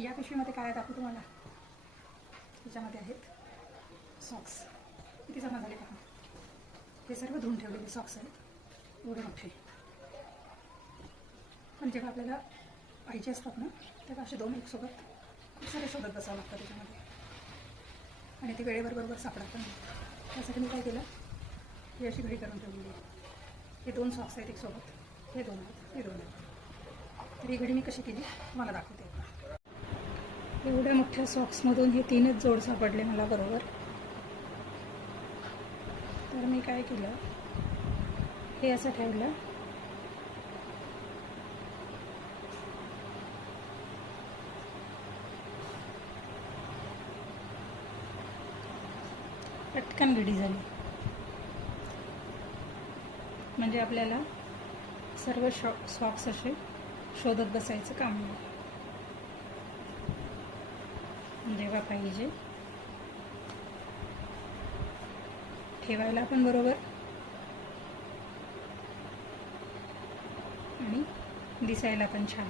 या पिशवीमध्ये काय दाखवू तुम्हाला. त्याच्यामध्ये आहेत सॉक्स. किती जमा झाले पहा. हे सर्व धुवून ठेवलेले सॉक्स आहेत, एवढे मोठे. पण जेव्हा आपल्याला पाहिजे असतात ना, तेव्हा असे दोन एक सोबत खूप सारे शोधत बसावं लागतं त्याच्यामध्ये, आणि ते वेळेवर बरोबर सापडत पण नाही. त्यासाठी मी काय केलं, ही अशी घडी करून ठेवलेली आहे. हे दोन सॉक्स आहेत एक सोबत, हे दोन आहेत, हे दोन आहेत. तर ही घडी मी कशी केली मला दाखवते. एवढ्या मोठ्या सॉक्समधून हे तीनच जोड सापडले मला बरोबर. तर मी काय केलं, हे असं ठेवलं, पटकन घडी झाली. म्हणजे आपल्याला सर्व सॉक्स असे शोधत बसायचं काम नाही. जेव्हा पाहिजे ठेवायला पण बरोबर आणि दिसायला पण छान.